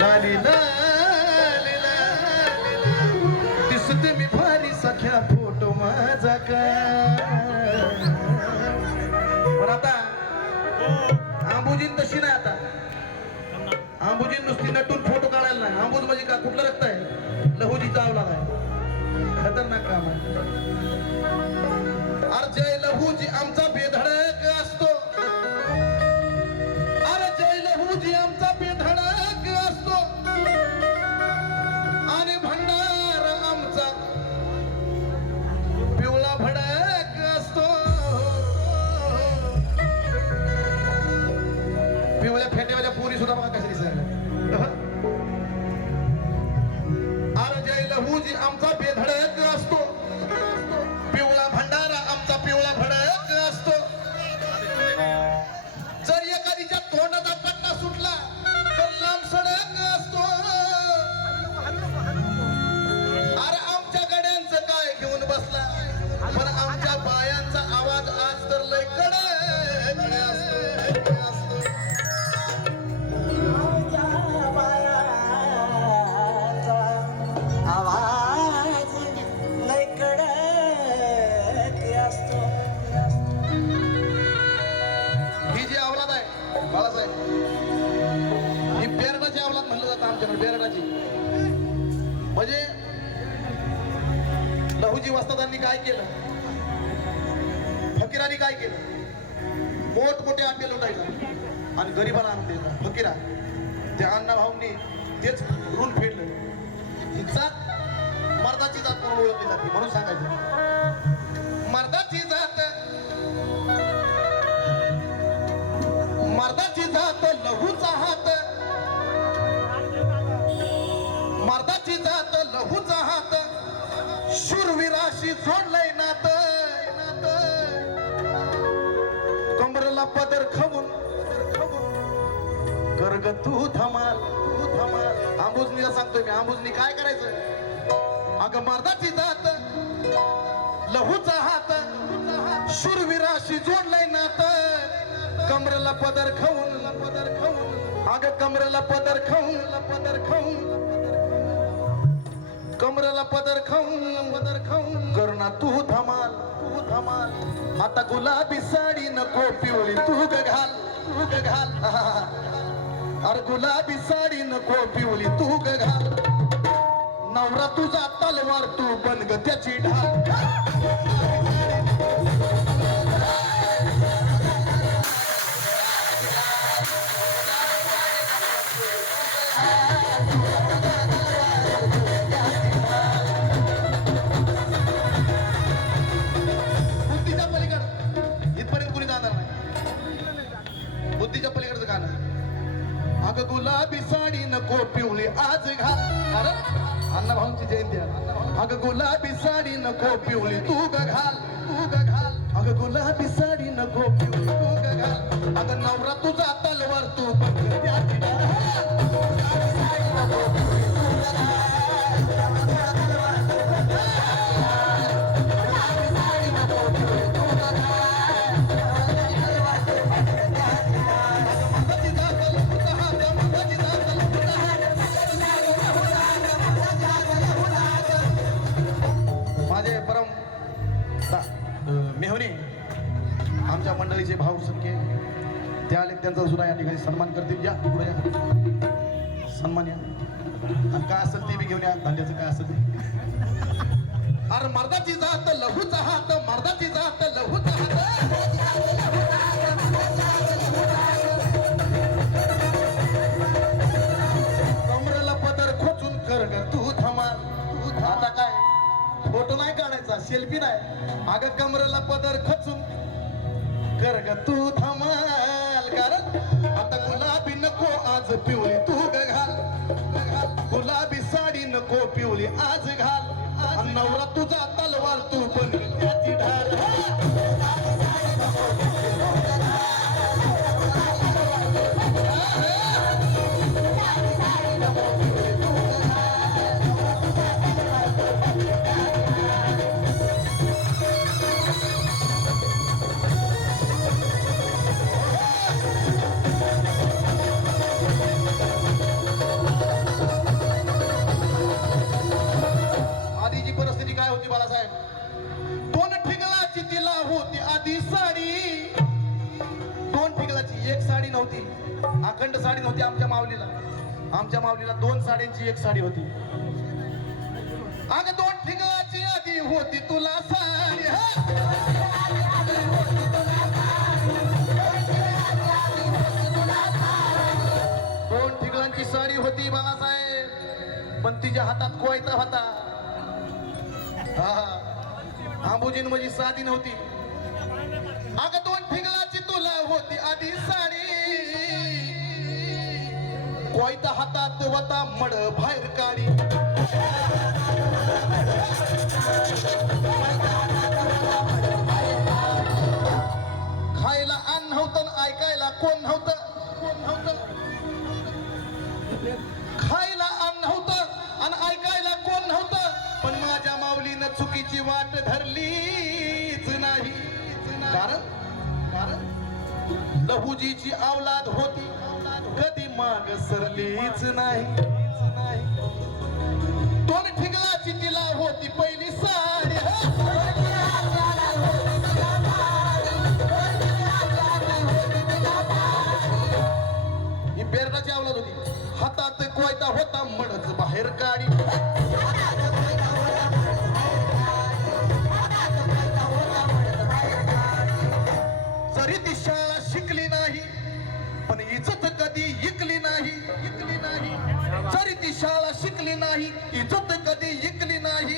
लाली लाली लाली दिसते मी भारी सख्या फोटो माझा का. पण आता आंबुजीन तशी नाही. आता आंबुजीन नुसती नटून फोटो काढायला नाही. आंबूज म्हणजे का कुठलं रक्त आहे? लहूजीचा अवलाद आहे. खतरनाक काम आहे. अरे जय लहूजी आमचा बेधडक असतो. अरे जय लहूजी आमचा बेधडक असतो आणि भंडार आमचा पिवळा भडक असतो. पिवळ्या फेट्यावाल्या पोरी सुद्धा बघा कशा दिसायला. अरे जय लहूजी आमचा बेधडक असतो. पिवळा भंडारा आमचा पिवळा भडक असतो. जर एखादीच्या तोंडाचा पट्टा सुटला तर लांब सडक असतो. अरे आमच्या गड्यांचं काय घेऊन बसला, पण आमच्या बायांचा आवाज आज तर लय कडक असतो. आवाज लय कडक असतो. ही जी अवलाद आहे बाळासाहेब, ही बेरडाची अवलाद म्हणलं जातं आमच्याकडे. बेरडाची म्हणजे लहूजी वस्तादांनी काय केलं, फकीरांनी काय केलं, मोठमोठे अंडे लुटायचं आणि गरिबांना आणून द्यायचा. फकीरा त्या अण्णाभाऊंनी तेच ऋण फेडलं. ही जात मर्दाची जात म्हणून ओळखली जाते. म्हणून सांगायचं मर्दाची जात, मर्दाची जात लहूचा हात, मर्दाची जात लहूचा हात, शूरवीराशी जोडलंय नात. कमरेला पदर खवून कर ग तू धमाल, तू धमाल. आंबुजनीला सांगतोय मी, आंबुजनी काय करायचं. अगं मर्दाची जात लहूचा हात, शूरवीराशी जोडलंय नात. कमरेला पदर खाऊन, पदर खाऊन, अगं कमरेला पदर खाऊन, पदर खाऊन, कमरेला पदर खाऊन, पदर खाऊन करणा तू धमाल, तू धमाल. आता गुलाबी साडी नको पिवळी तू ग घाल, तू ग घाल. अरे गुलाबी साडी नको पिवळी तू ग घाल. नवरा तुझा तलवार तू बन ग त्याची ढाल. बुद्धीच्या पलीकडं इथपर्यंत कुणी जाणार नाही. बुद्धीच्या पलीकडचं गाणं. अगं गुलाबी साडी नको पिवळी आज घाल. अरे अण्णाभाऊंची जयंती आहे. अगं गुलाबी साडी नको पिवळी तू ग घाल, तू ग घाल. अगं गुलाबी साडी नको पिवळी तू ग घाल. अगं नवरा तुझा तलवार तू बघ त्याची मेहने आमच्या मंडळीचे भाऊ संख्ये त्या आले, त्यांचा सुद्धा या ठिकाणी सन्मान करतील. या पुढे या, सन्मान या. आणि काय असेल ते बी घेऊन या, धान्याचं काय असेल ते. अरे मर्दाची जात लहूचा हात, मर्दाची जात लहूचा हात. कमरेला पदर खोचून कर ग तू धमाल, तू आता काय फोटो नाही काढायचा, सेल्फी नाही. अगं कमरेला पदर खचून कर ग तू धमाल. कारण आता गुलाबी नको आज पिवळी तू ग घाल, गुलाबी साडी नको पिवळी आज घाल. नवरा तुझा तलवार तू पण त्याची ढाल. साडी नव्हती आमच्या माऊलीला 2 साड्यांची 1 साडी होती. अगं 2 ठिकाणाची आधी होती तुला साडी दोन ठिकाणांची साडी होती बाळासाहेब, पण तिच्या हातात कोयता होता. हा आंबुजीन म्हणजे साधी नव्हती. अगं 2 ठिकाणाची तुला होती आधी साडी, कोयता हातात होता मड बाहेर काढी. खायला अन्न नव्हतं, ऐकायला कोण नव्हतं. खायला अन्न नव्हतं आणि ऐकायला कोण नव्हतं, पण माझ्या माऊलीनं चुकीची वाट धरलीच नाही. कारण लहुजीची औलाद होती, कधी माग सरलीच नाही. 2 ठिकाणाची तिला होती पहिली साडी. ही बेरडाची औलाद होती, हातात कोयता होता मडच बाहेर काढी. जरी ती शाळा शिकली नाही, पण इज्जत कधी इकली नाही. जरी ती शाळा शिकली नाही, इज्जत कधी इकली नाही.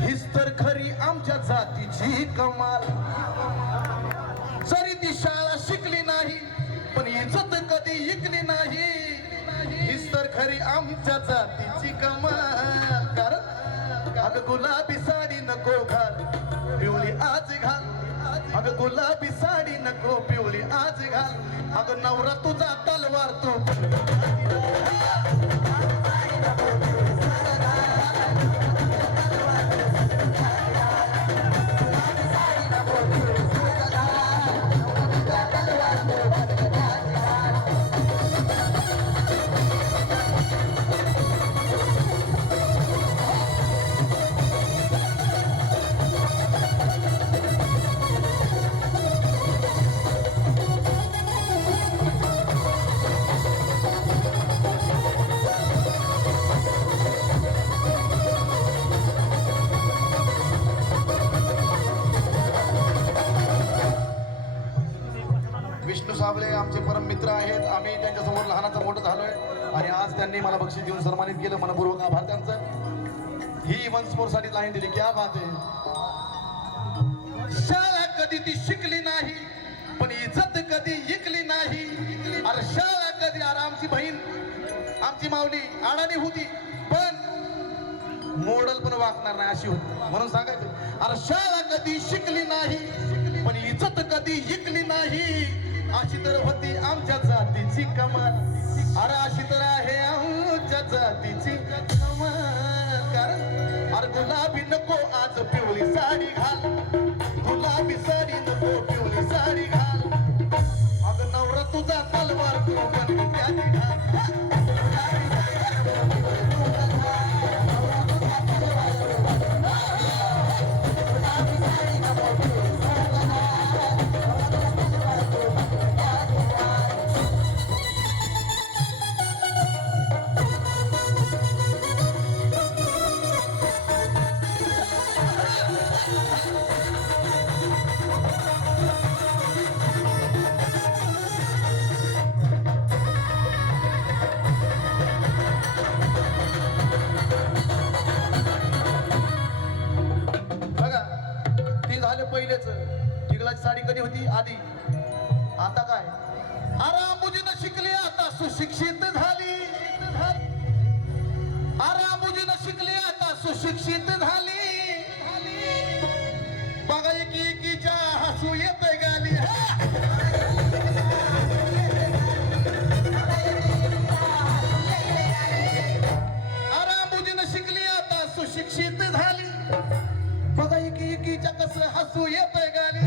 हीच तर खरी आमच्या जातीची कमाल. जरी ती शाळा शिकली नाही, पण इज्जत कधी इकली नाही. हीच तर खरी आमच्या जातीची कमाल. कारण अगं गुलाबी साडी नको घाल, पिवळी आज घाल. अगं गुलाबी साडी नको पिवळी आज घाल. अगं नवरा तुझा तलवार तो. विष्णू साबळे आमचे परम मित्र आहेत. आम्ही त्यांच्यासमोर लहानाचं मोठं झालोय आणि आज त्यांनी मला बक्षीस देऊन सन्मानित केलं. मनपूर्वक आभार त्यांचं. ही वन्स साठी लाईन दिली, क्या बात आहे. शाळा कधी ती शिकली नाही, पण इज्जत कधी इकली नाही. अरे शाळा कधी, अरे आमची बहीण आमची माऊली अडाणी होती, पण मॉडेल पण वागणार नाही अशी होती. म्हणून सांगायचं, अरे शाळा कधी शिकली नाही, पण इज्जत कधी इकली नाही. अशी तर होती आमच्या जातीची कमाल. अरे अशी तर आहे आमच्या जातीची कमाल. कारण अरे गुलाबी नको आज पिवळी साडी घाल. गुलाबी साडी नको पिवळी साडी घाल. अगं नवरा तुझा तलवार तू पण त्याने घाल. पहिलेच ठिगलाची साडी कधी होती आधी, आता काय. अरे आंबुजीनं शिकली आता सुशिक्षित झाली. अरे आंबुजीनं शिकली आता सुशिक्षित झाली. बघा एकीच्या हसू येत गाली. अरे आंबुजीनं शिकली आता सुशिक्षित झाली. बघा एकीच्या कसं हसू येत गाली.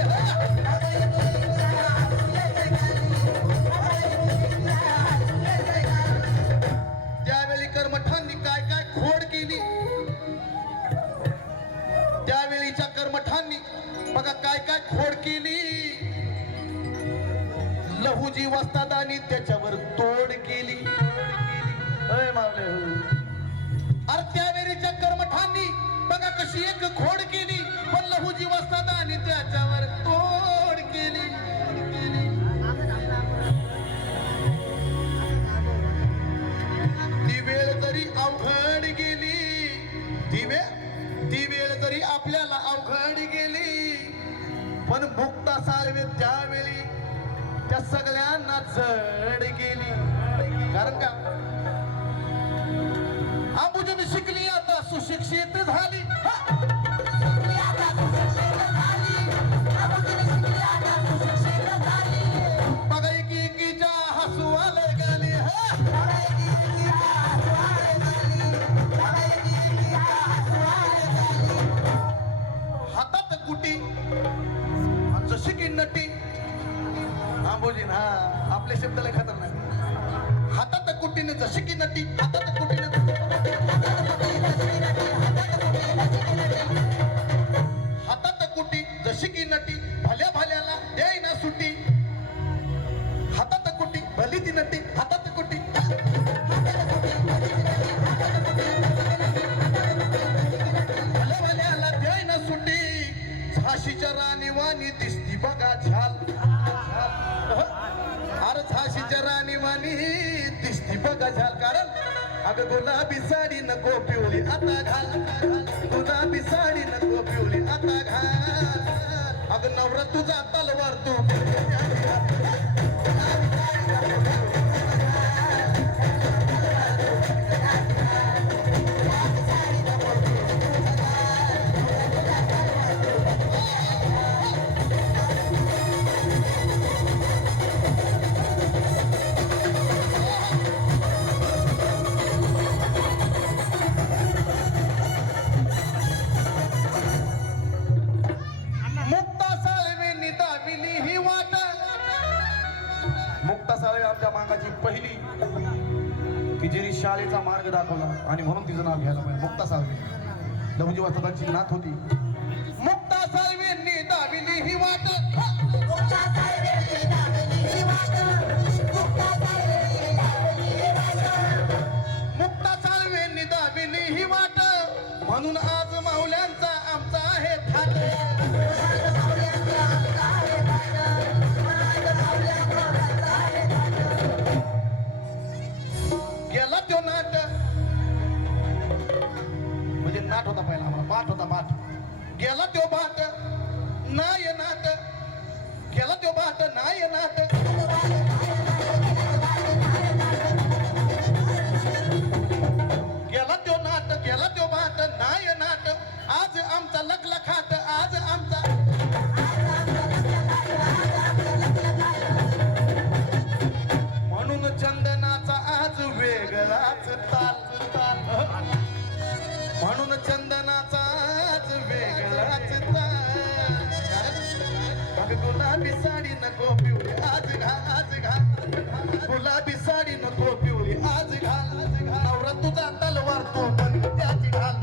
जड गेली कारण का आंबुजन शिकली आता सुशिक्षित झाली बघा एकीच्या हसू आले गाली हातात कुटी आणि जशी की नटी आंबोजीन हा आपल्या शब्दाला खतरनाक हातात कुटीने जशी की नटी हातात कुटीने हातात कुटी जशी की नटी भल्या भल्याला द्याय ना सुटी हातात कुटी भली ती नटी हातात कुटी भल्या भल्याला द्याय ना सुटी झाशीच्या राणी वाणी दिसती बघा झाल अरे झाशीच्या राणी वाणी दिसती बघा झाल कारण अगं गुलाबी साडी नको पिवली आता घाल गुलाबी साडी नको पिवली आता घाल अगं नवरा तुझा तलवार तू मुक्ता साळवेंनी दाविली ही वाट मुक्ता साळवे आमच्या मागाची पहिली की जिने शाळेचा मार्ग दाखवला आणि म्हणून तिचं नाव घ्यायला पाहिजे मुक्ता साळवे लवजी वस्तादांची नात होती मुक्ता साळवेंनी दाविली ही वाट मुक्ता साळवेंनी दाविली ही वाट म्हणून आज माऊल्यांचा आमचा आहे थाट गेला तो नाट म्हणजे नाट होता पहिला आम्हाला पाठ होता पाठ गेला तो बाट नाय नाट गेला तो बाट नाय नाट गेला तो नाट गेला तो बाट नाय नाट आज आमचा लखलखाट आज आमचा म्हणून चंदनाचा आज वेगळाच ताल ताल म्हणून चंदनाचा आज वेगळाच ताल गुलाबी साडी नको पिवळी आज घाल आज घाल गुलाबी साडी नको पिवळी आज घाल नवरा तुझा तलवार तो पण त्याची घाल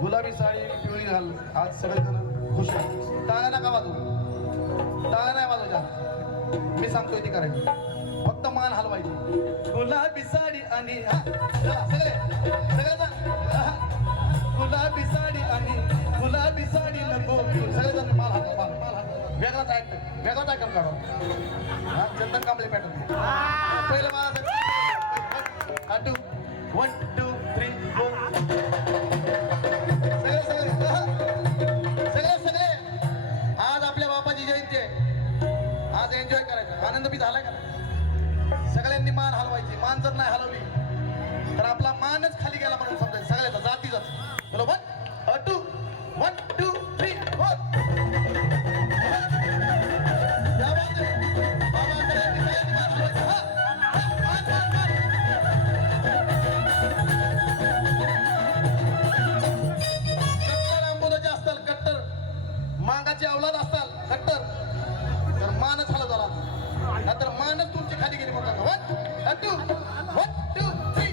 गुलाबी साडी पिवळी घाल आज सगळेजण खुश आहे टाळ्या नका वाजू टाळ्या नाही वाजवच्या मी सांगतोय ती करायची फक्त मान हलवायची गुलाबी साडी आणि सगळे सगळेजण गुलाबी साडी आणि गुलाबी साडी नको सगळेजण मान हलवा वेगळाच ऐकतो वेगळाच ऐकून काढा चंदन कांबळे पॅटर्न पहिलं मला 1 2 3 सगळे आज आपल्या बापाची जयंती आहे आज एन्जॉय करायचं आनंद बी झाला का सगळ्यांनी मान हलवायची मान जर नाही हलवली तर आपला मानच खाली गेला म्हणून समजायचं सगळ्याचा जातीचाच बरोबर 2 1 2 3 मांगाचे अवलाद असताल कट्टर तर मानच हलत झाला नंतर मानच तुमची खाली गेली म्हणून 1 2 1 2 3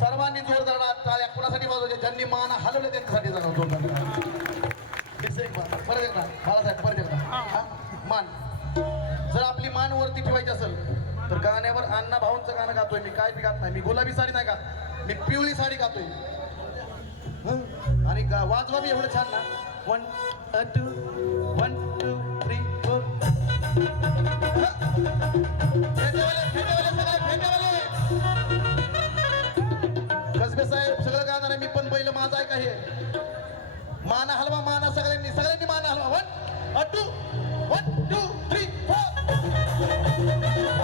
सर्वांनी जोरदार टाळ्या कोणासाठी वाजवायच्या ज्यांनी मान हलवले त्यांच्यासाठी जरा जोरदार परत एकदा बाळासाहेब परत एकदा मान जर आपली मान वरती ठेवायची असेल तर गाण्यावर अण्णा भाऊंचं गाणं गातोय मी, काय बी गात नाही. मी गुलाबी साडी नाही गात, मी पिवळी साडी गातोय. हं? आणि वाजवा बी एवढं छान ना. 1 2 1 2 3 4. कसबे साहेब सगळं गाणार आहे मी, पण पहिलं माझा आहे का हे माना हलवा, माना सगळ्यांनी माना हलवा. 1 2 1 2 3 4.